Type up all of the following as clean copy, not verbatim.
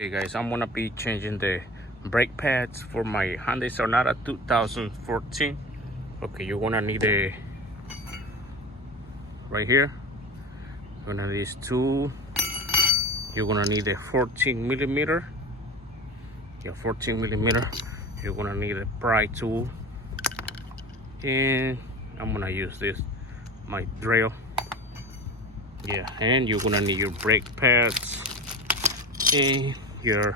Hey guys, I'm gonna be changing the brake pads for my Hyundai Sonata 2014. Okay, you're gonna need a right here. You're gonna need these two. You're gonna need a 14 millimeter. Yeah, 14 millimeter. You're gonna need a pry tool, and I'm gonna use this my drill. Yeah, and you're gonna need your brake pads and your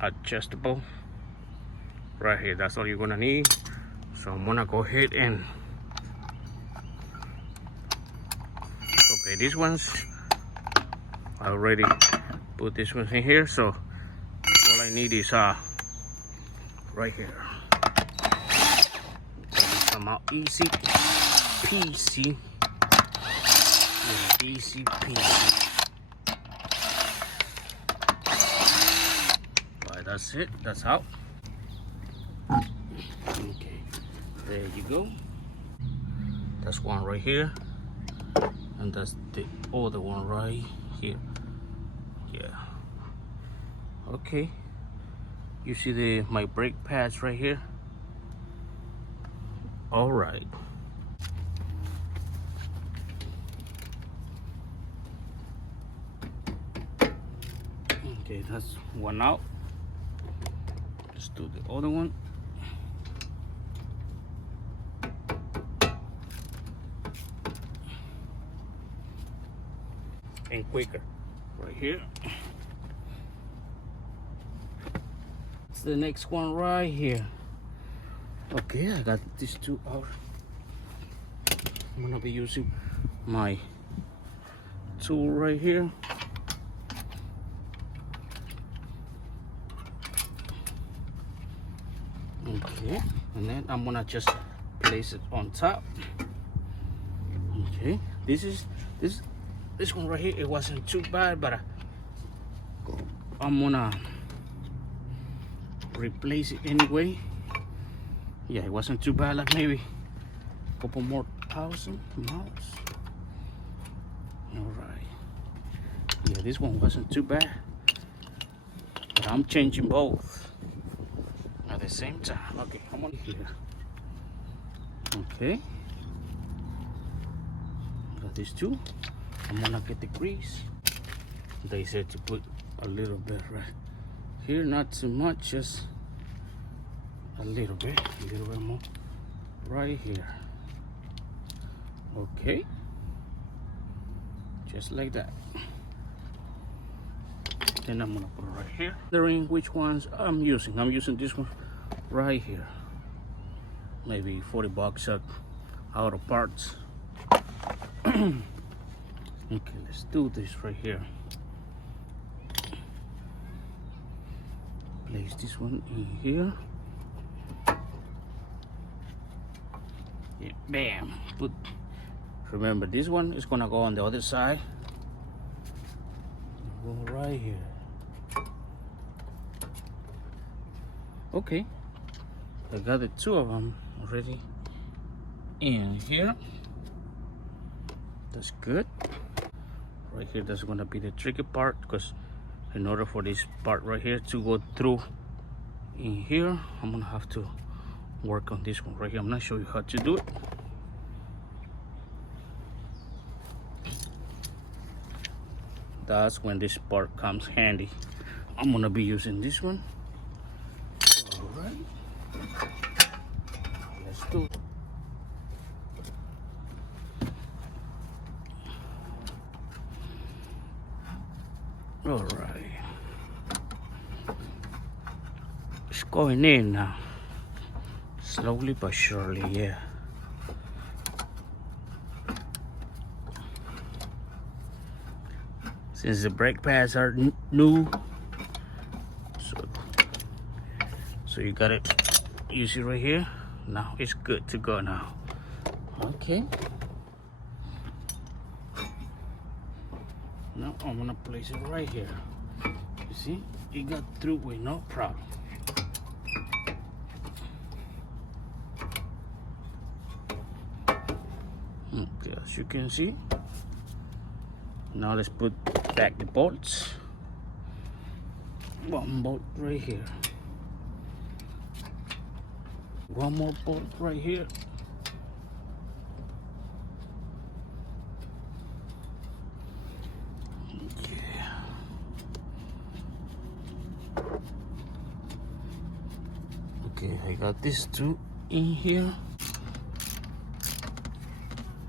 adjustable right here. That's all you're gonna need. So I'm gonna go ahead and okay, these ones I already put this ones in here, so all I need is right here. Come out easy peasy. Yeah, easy peasy. Right, that's it, that's out. Okay, there you go. That's one right here, and that's the other one right here. Yeah. Okay. You see my brake pads right here? All right. Okay, that's one out. Let's do the other one. And quicker. Right here. It's the next one right here. Okay, I got these two out. I'm gonna be using my tool right here. Okay, and then I'm gonna just place it on top. Okay, this one right here, it wasn't too bad, but I'm gonna replace it anyway. Yeah, it wasn't too bad, like maybe a couple more thousand miles. All right. Yeah, this one wasn't too bad, but I'm changing both at the same time. Okay, I'm on here. Okay, got these two. I'm gonna get the grease. They said to put a little bit right here, not too much, just a little bit more right here. Okay, just like that. Then I'm gonna put it right here. Wondering which ones I'm using. I'm using this one right here. Maybe 40 bucks out of parts. Okay, let's do this right here. Place this one in here. Yeah, bam. Remember, this one is gonna go on the other side. Go right here. Okay, I got the two of them already in here. That's good. Right here, that's gonna be the tricky part, because in order for this part right here to go through in here, I'm gonna have to work on this one right here. I'm not sure how to do it. That's when this part comes handy. I'm gonna be using this one. All right, let's do it. All right, it's going in now, slowly but surely. Yeah. Since the brake pads are new, so you got it. You see right here. Now it's good to go now. Okay. Now I'm gonna place it right here. You see, it got through with no problem. Okay, as you can see. Now let's put back the bolts. One bolt right here. One more bolt right here. Yeah. Okay, I got these two in here.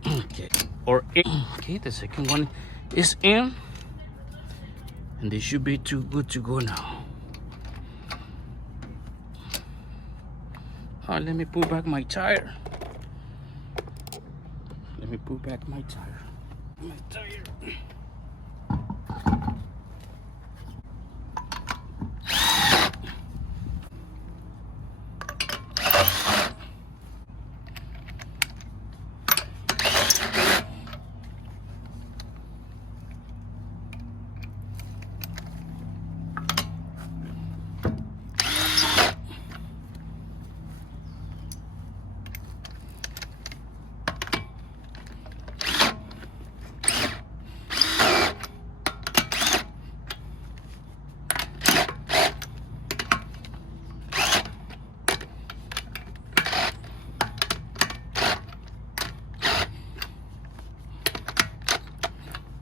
Okay, or in. Okay, the second one is in, and they should be too good to go now. Let me pull back my tire. Let me pull back my tire. My tire.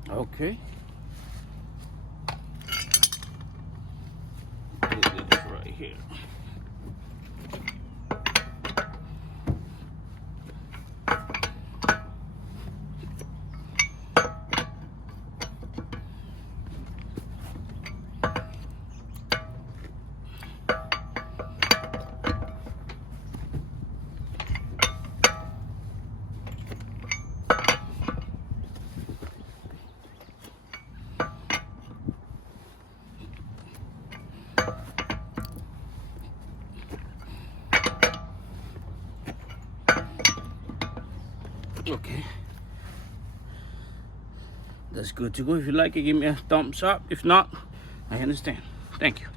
Okay. Put this right here. Okay, that's good to go. If you like it, give me a thumbs up. If not, I understand. Thank you.